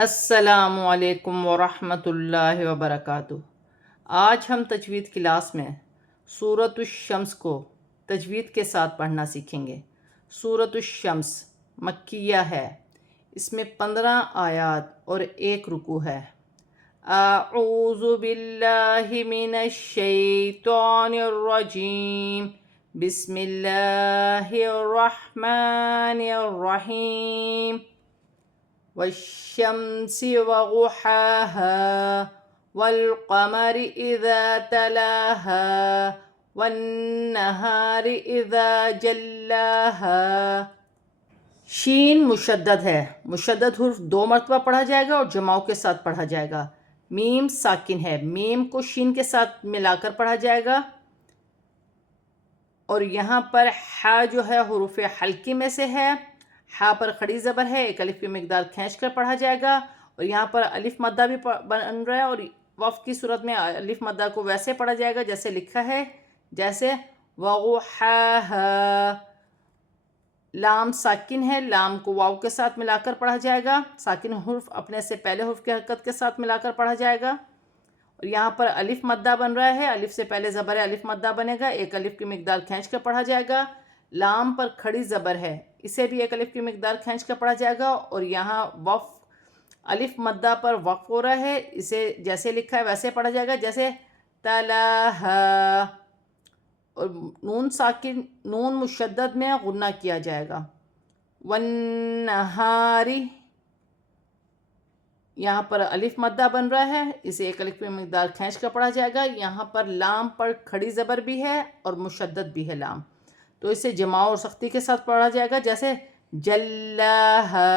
السلام علیکم ورحمۃ اللہ وبرکاتہ۔ آج ہم تجوید کلاس میں سورۃ الشمس کو تجوید کے ساتھ پڑھنا سیکھیں گے۔ سورۃ الشمس مکیہ ہے، اس میں 15 آیات اور 1 رکوع ہے۔ اعوذ باللہ من الشیطان الرجیم، بسم اللہ الرحمن الرحیم۔ والشمس وضحاها والقمر إذا تلاها والنهار إذا جلاها۔ شین مشدد ہے، مشدد حرف 2 مرتبہ پڑھا جائے گا اور جماؤ کے ساتھ پڑھا جائے گا۔ میم ساکن ہے، میم کو شین کے ساتھ ملا کر پڑھا جائے گا، اور یہاں پر ح جو ہے حروف حلقی میں سے ہے۔ ح پر کھڑی زبر ہے، 1 الف کی مقدار کھینچ کر پڑھا جائے گا، اور یہاں پر الف مدہ بھی بن رہا ہے، اور وقف کی صورت میں الف مدہ کو ویسے پڑھا جائے گا جیسے لکھا ہے، جیسے وضحاها۔ لام ساکن ہے، لام کو واو کے ساتھ ملا کر پڑھا جائے گا، ساکن حرف اپنے سے پہلے حرف کی حرکت کے ساتھ ملا کر پڑھا جائے گا، اور یہاں پر الف مدہ بن رہا ہے، الف سے پہلے زبر ہے، الف مدہ بنے گا، 1 الف کی مقدار کھینچ کر پڑھا جائے گا۔ لام پر کھڑی زبر ہے، اسے بھی 1 الف کی مقدار کھینچ کر پڑھا جائے گا، اور یہاں وقف الف مدہ پر وقف ہو رہا ہے، اسے جیسے لکھا ہے ویسے پڑھا جائے گا، جیسے تلاہا، اور نون ساکن، نون مشدد میں غنہ کیا جائے گا۔ والنہاری، یہاں پر الف مدہ بن رہا ہے، اسے 1 الف کی مقدار کھینچ کر پڑھا جائے گا۔ یہاں پر لام پر کھڑی زبر بھی ہے اور مشدد بھی ہے لام، تو اسے جماع اور سختی کے ساتھ پڑھا جائے گا، جیسے جلاہا،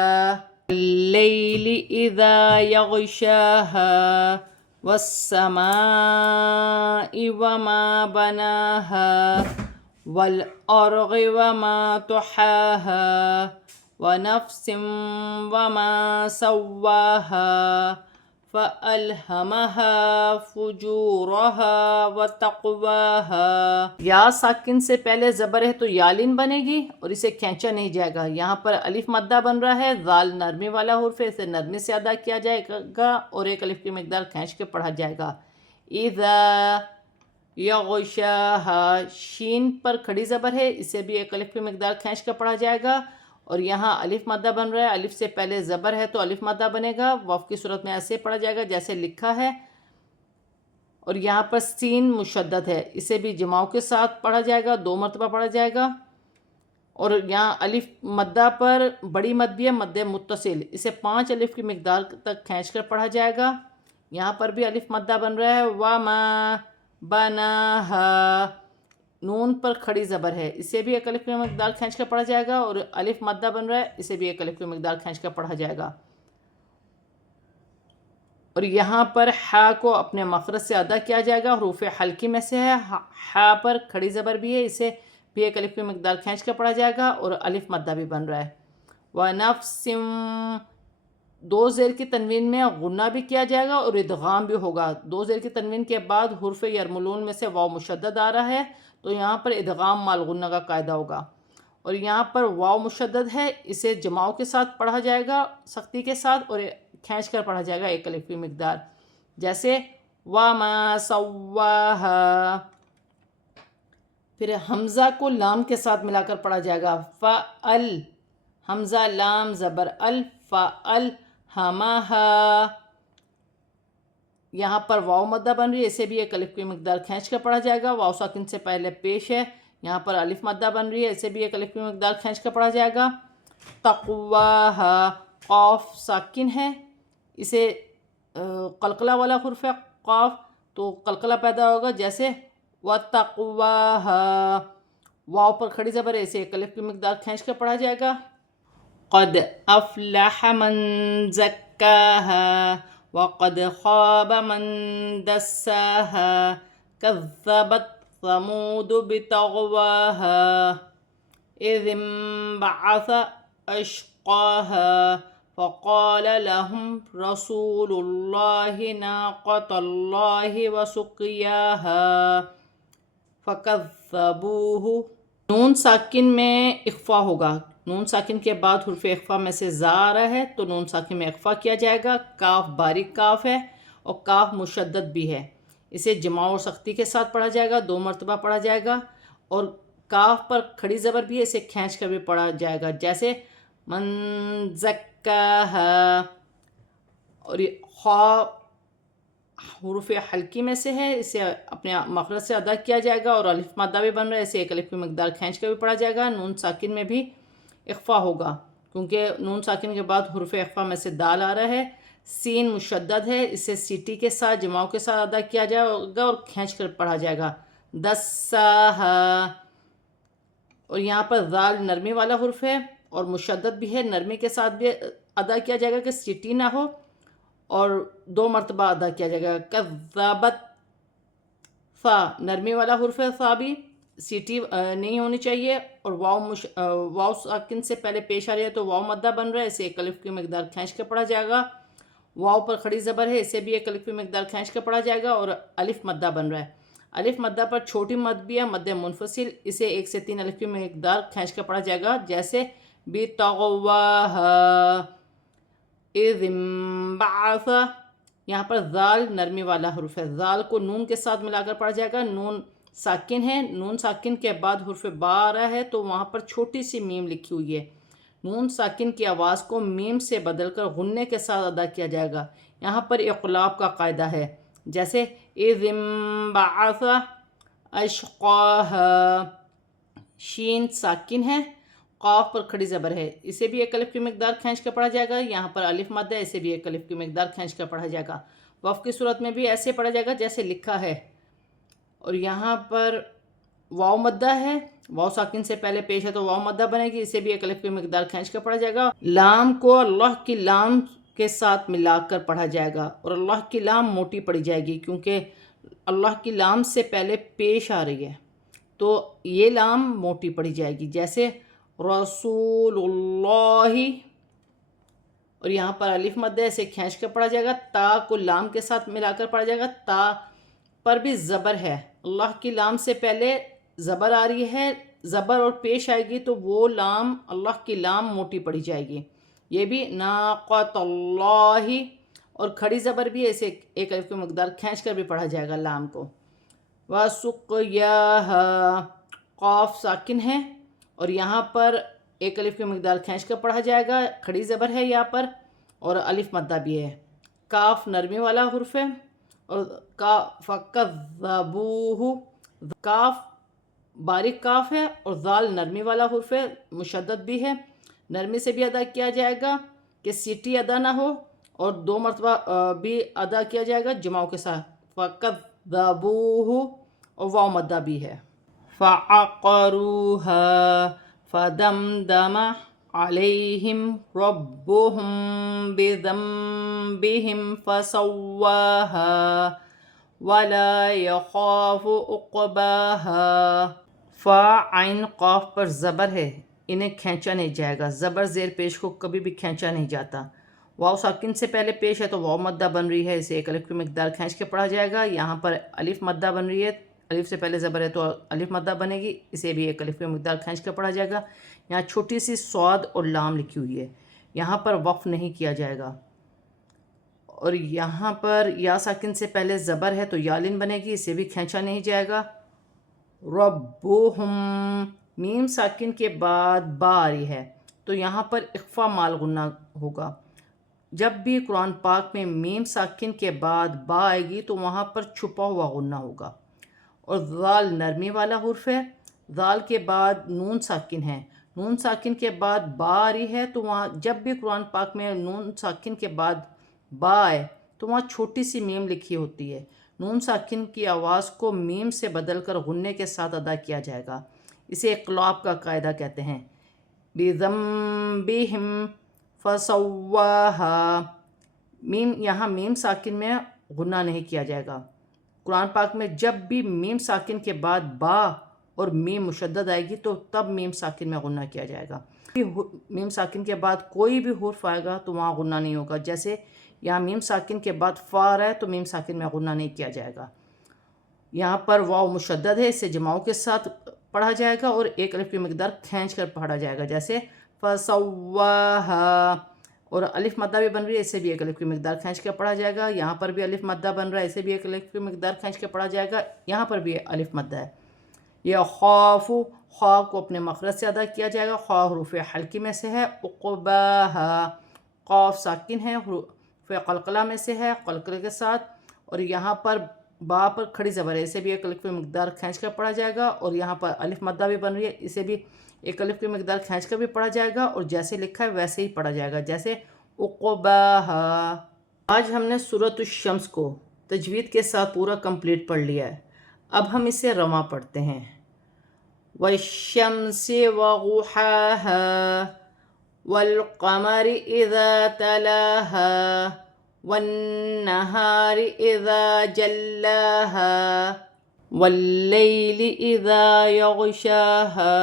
اللیل اذا یغشاہا، والسماء وما بناہا، والارض وما طحاہا، ونفس وما سواها فألهمها فجورها وتقواها۔ یا ساکن سے پہلے زبر ہے تو یالین بنے گی اور اسے کھینچا نہیں جائے گا۔ یہاں پر الف مدہ بن رہا ہے، ذال نرمی والا حرف ہے، اسے نرمی سے ادا کیا جائے گا اور 1 الف کی مقدار کھینچ کے پڑھا جائے گا۔ اذا یغشاها، شین پر کھڑی زبر ہے، اسے بھی 1 الف کی مقدار کھینچ کے پڑھا جائے گا، اور یہاں الف مدہ بن رہا ہے، الف سے پہلے زبر ہے تو الف مدہ بنے گا، وقف کی صورت میں ایسے پڑھا جائے گا جیسے لکھا ہے، اور یہاں پر سین مشدد ہے، اسے بھی جماؤ کے ساتھ پڑھا جائے گا، 2 مرتبہ پڑھا جائے گا، اور یہاں الف مدہ پر بڑی مد بھی ہے، مد متصل، اسے 5 الف کی مقدار تک کھینچ کر پڑھا جائے گا۔ یہاں پر بھی الف مدہ بن رہا ہے، وما بناہا، نون پر کھڑی زبر ہے، اسے بھی 1 الف کی مقدار کھینچ کر پڑھا جائے گا، اور الف مدہ بن رہا ہے، اسے بھی 1 الف کی مقدار کھینچ کر پڑھا جائے گا، اور یہاں پر ح کو اپنے مخرج سے ادا کیا جائے گا، حروف حلقی میں سے ہے، ح پر کھڑی زبر بھی ہے، اسے بھی 1 الف کی مقدار کھینچ کر پڑھا جائے گا، اور الف مدہ بھی بن رہا ہے۔ وَنَفْسٍ، 2 زیر کی تنوین میں غنہ بھی کیا جائے گا اور ادغام بھی ہوگا۔ 2 زیر کی تنوین کے بعد حرف یرملون میں سے واو مشدد آ رہا ہے، تو یہاں پر ادغام مال غنہ کا قاعدہ ہوگا، اور یہاں پر واو مشدد ہے، اسے جماؤ کے ساتھ پڑھا جائے گا سختی کے ساتھ، اور کھینچ کر پڑھا جائے گا 1 الف کی مقدار، جیسے وَمَا سَوَّاهَا۔ پھر حمزہ کو لام کے ساتھ ملا کر پڑھا جائے گا، فَأَل، حمزہ لام زبر ال، فَأَلْهَمَهَا، یہاں پر واو مدہ بن رہی ہے، اسے بھی 1 الف کی مقدار کھینچ کر پڑھا جائے گا، واو ساکن سے پہلے پیش ہے، یہاں پر الف مدہ بن رہی ہے، اسے بھی 1 الف کی مقدار کھینچ کر پڑھا جائے گا۔ تقواہا، قاف ساکن ہے، اسے قلقلہ والا حرف ہے قاف، تو قلقلہ پیدا ہوگا، جیسے وَتَقْوَاهَا، واو پر کھڑی زبر ہے، اسے 1 الف کی مقدار کھینچ کر پڑھا جائے گا۔ قد افلح من زکاها وقد خاب من دساها كذبت ثمود بطغواها إذ انبعث أشقاها فقال لهم رسول الله ناقة الله وسقياها فكذبوه، نون ساکن میں اخفا ہوگا، نون ساکن کے بعد حرف اخفا میں سے زا آ رہا ہے تو نون ساکن میں اخفا کیا جائے گا۔ کاف باریک کاف ہے اور کاف مشدد بھی ہے، اسے جمع اور سختی کے ساتھ پڑھا جائے گا، 2 مرتبہ پڑھا جائے گا، اور کاف پر کھڑی زبر بھی ہے، اسے کھینچ کر بھی پڑھا جائے گا، جیسے من زکاہا۔ اور یہ خا حروف حلقی میں سے ہے، اسے اپنے مخرج سے ادا کیا جائے گا، اور الف مادہ بھی بن رہا ہے، اسے ایک الف کی مقدار کھینچ کر بھی پڑھا جائے گا۔ نون ساکن میں بھی اخفا ہوگا کیونکہ نون ساکن کے بعد حروف اخفا میں سے دال آ رہا ہے، سین مشدد ہے، اسے سیٹی کے ساتھ جماؤں کے ساتھ ادا کیا جائے گا اور کھینچ کر پڑھا جائے گا، دساہا۔ اور یہاں پر ذال نرمی والا حرف ہے اور مشدد بھی ہے، نرمی کے ساتھ بھی ادا کیا جائے گا کہ سیٹی نہ ہو، اور 2 مرتبہ ادا کیا جائے گا، کذبت۔ فا نرمی والا حرف ہے، فا بھی سیٹی نہیں ہونی چاہیے، اور واو ساکن سے پہلے پیش آ رہی ہے تو واو مدہ بن رہا ہے، اسے ایک الف کی مقدار کھینچ کے پڑھا جائے گا۔ واو پر کھڑی زبر ہے، اسے بھی ایک الف کی مقدار کھینچ کے پڑھا جائے گا، اور الف مدہ بن رہا ہے۔ الف مدہ پر چھوٹی مد بھی ہے، مد منفصل، اسے 1 سے 3 الف کی مقدار کھینچ کے پڑھا جائے گا، جیسے بِطَغْوَاهَا اِذِ انبَعَثَ۔ یہاں پر ذال نرمی والا حرف ہے، ذال کو نون کے ساتھ ملا کر پڑھا جائے گا، نون ساکن ہے، نون ساکن کے بعد حرف با آ رہا ہے تو وہاں پر چھوٹی سی میم لکھی ہوئی ہے، نون ساکن کی آواز کو میم سے بدل کر غنّے کے ساتھ ادا کیا جائے گا۔ یہاں پر اقلاب کا قاعدہ ہے، جیسے اِذِ انبَعَثَ اشقاها۔ شین ساکن ہے، قاف پر کھڑی زبر ہے، اسے بھی ایک الف کی مقدار کھینچ کر پڑھا جائے گا، یہاں پر الف مد ہے، اسے بھی ایک الف کی مقدار کھینچ کر پڑھا جائے گا۔ وقف کی صورت میں بھی ایسے پڑھا جائے گا جیسے لکھا ہے، اور یہاں پر واو مدہ ہے، واو ساکن سے پہلے پیش ہے تو واو مدہ بنے گی، اسے بھی ایک الف کی مقدار کھینچ کر پڑھا جائے گا۔ لام کو اللہ کی لام کے ساتھ ملا کر پڑھا جائے گا، اور اللہ کی لام موٹی پڑھی جائے گی کیونکہ اللہ کی لام سے پہلے پیش آ رہی ہے تو یہ لام موٹی پڑھی جائے گی، جیسے رسول اللہ، اور یہاں پر الف مد ہے، اسے کھینچ کر پڑھا جائے گا۔ تا کو لام کے ساتھ ملا کر پڑھا جائے گا، تا پر بھی زبر ہے، اللہ کی لام سے پہلے زبر آ رہی ہے، زبر اور پیش آئے گی تو وہ لام اللہ کی لام موٹی پڑھی جائے گی، یہ بھی ناقۃ اللہ، اور کھڑی زبر بھی اسے ایک الف کی مقدار کھینچ کر بھی پڑھا جائے گا لام کو۔ وَسُقْيَاهَا، قاف ساکن ہے اور یہاں پر ایک الف کی مقدار کھینچ کر پڑھا جائے گا، کھڑی زبر ہے یہاں پر، اور الف مدہ بھی ہے۔ کاف نرمی والا حرف ہے، اور فَكَذَّبُوهُ، کاف باریک کاف ہے اور ذال نرمی والا حرف ہے، مشدد بھی ہے، نرمی سے بھی ادا کیا جائے گا کہ سیٹی ادا نہ ہو، اور 2 مرتبہ بھی ادا کیا جائے گا جماؤں کے ساتھ، فَكَذَّبُوهُ، اور واو مدہ بھی ہے۔ فَعَقَرُوهَا فَدَمْدَمَ عَلَيْهِمْ رَبُّهُمْ بِذَنبِهِمْ فَسَوَّاهَا وَلَا يَخَافُ عُقْبَاهَا۔ فا عین قاف پر زبر ہے، انہیں کھینچا نہیں جائے گا، زبر زیر پیش کو کبھی بھی کھینچا نہیں جاتا۔ واو ساکن سے پہلے پیش ہے تو واو مدہ بن رہی ہے، اسے ایک الف کی مقدار کھینچ کے پڑھا جائے گا، یہاں پر الف مدہ بن رہی ہے، الف سے پہلے زبر ہے تو الف مدہ بنے گی، اسے بھی ایک الف کی مقدار کھینچ کے پڑھا جائے گا۔ یہاں چھوٹی سی صاد اور لام لکھی ہوئی ہے، یہاں پر وقف نہیں کیا جائے گا، اور یہاں پر یا ساکن سے پہلے زبر ہے تو یالن بنے گی، اسے بھی کھینچا نہیں جائے گا۔ ربہم، میم ساکن کے بعد با آ رہی ہے تو یہاں پر اخفا مال غنہ ہوگا، جب بھی قرآن پاک میں میم ساکن کے بعد با آئے گی تو وہاں پر چھپا ہوا غنہ ہوگا۔ اور ذال نرمی والا حرف ہے، ذال کے بعد نون ساکن ہے، نون ساکن کے بعد با آ رہی ہے تو وہاں جب بھی قرآن پاک میں نون ساکن کے بعد با آئے تو وہاں چھوٹی سی میم لکھی ہوتی ہے، نون ساکن کی آواز کو میم سے بدل کر غنّے کے ساتھ ادا کیا جائے گا، اسے اقلاب کا قاعدہ کہتے ہیں۔ بِذَنبِهِمْ فَسَوَّاهَا، میم یہاں میم ساکن میں غنّہ نہیں کیا جائے گا، قرآن پاک میں جب بھی میم ساکن کے بعد با اور میم مشدد آئے گی تو تب میم ساکن میں غنّہ کیا جائے گا، میم ساکن کے بعد کوئی بھی حرف آئے گا تو وہاں غنّہ نہیں ہوگا، جیسے یہاں میم ساکن کے بعد فا آ رہا ہے تو میم ساکن میں غنّہ نہیں کیا جائے گا۔ یہاں پر واو مشدد ہے، اسے جماؤں کے ساتھ پڑھا جائے گا اور ایک الف کی مقدار کھینچ کر پڑھا جائے گا، جیسے فسواها، اور الف مدہ بھی بن رہی ہے، اسے بھی ایک الف کی مقدار کھینچ کے پڑھا جائے گا. یہاں پر بھی الف مدہ بن رہا ہے، اسے بھی ایک الف کی مقدار کھینچ کے پڑھا جائے گا. یہاں پر بھی الف مدہ ہے. یہ خوف، خواہ کو اپنے مخرج سے ادا کیا جائے گا. خواہ حروف حلقی میں سے ہے. عقباها، قاف ساکن ہے، حروف قلقلہ میں سے ہے قلقلے کے ساتھ. اور یہاں پر با پر کھڑی زبر ہے، اسے بھی ایک الف کی مقدار کھینچ کر پڑھا جائے گا. اور یہاں پر الف مدہ بھی بن رہی ہے، اسے بھی ایک الف کی مقدار کھینچ کر بھی پڑھا جائے گا. اور جیسے لکھا ہے ویسے ہی پڑھا جائے گا، جیسے عقباها. آج ہم نے سورۃ الشمس کو تجوید کے ساتھ پورا کمپلیٹ پڑھ لیا ہے. اب ہم اسے رواں پڑھتے ہیں. وَالشَّمْسِ وَضُحَاهَا وَالْقَمَرِ إِذَا تَلَاهَا وَالنَّهَارِ إِذَا جَلَّاهَا وَاللَّيْلِ إِذَا يَغْشَاهَا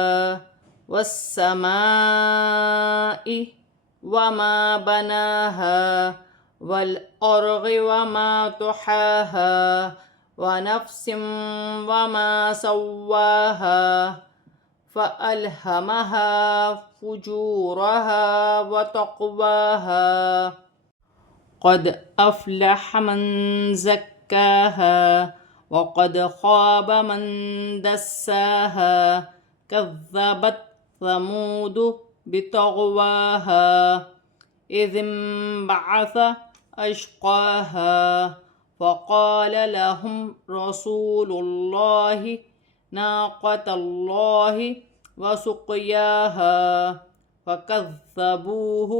وَالسَّمَاءِ وَمَا بَنَاهَا وَالْأَرْضِ وَمَا طَحَاهَا وَنَفْسٍ وَمَا سَوَّاهَا فَأَلْهَمَهَا فُجُورَهَا وَتَقْوَاهَا قَدْ أَفْلَحَ مَنْ زَكَّاهَا وَقَدْ خَابَ مَنْ دَسَّاهَا كَذَّبَتْ ثَمُودُ بِطَغْوَاهَا إِذِ انبَعَثَ أَشْقَاهَا فَقَالَ لَهُمْ رَسُولُ اللَّهِ نَاقَةَ اللَّهِ وَسُقْيَاهَا فَكَذَّبُوهُ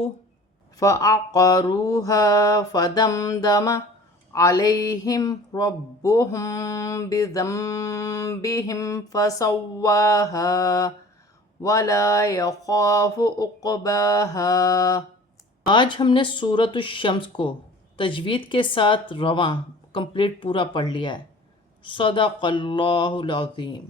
فَعَقَرُوهَا فَدَمْدَمَ عَلَيْهِمْ رَبُّهُمْ بِذَنبِهِمْ فَسَوَّاهَا وَلَا يَخَافُ عُقْبَاهَا. آج ہم نے سورۃ الشمس کو تجوید کے ساتھ رواں کمپلیٹ پورا پڑھ لیا ہے. صدق اللہ العظیم.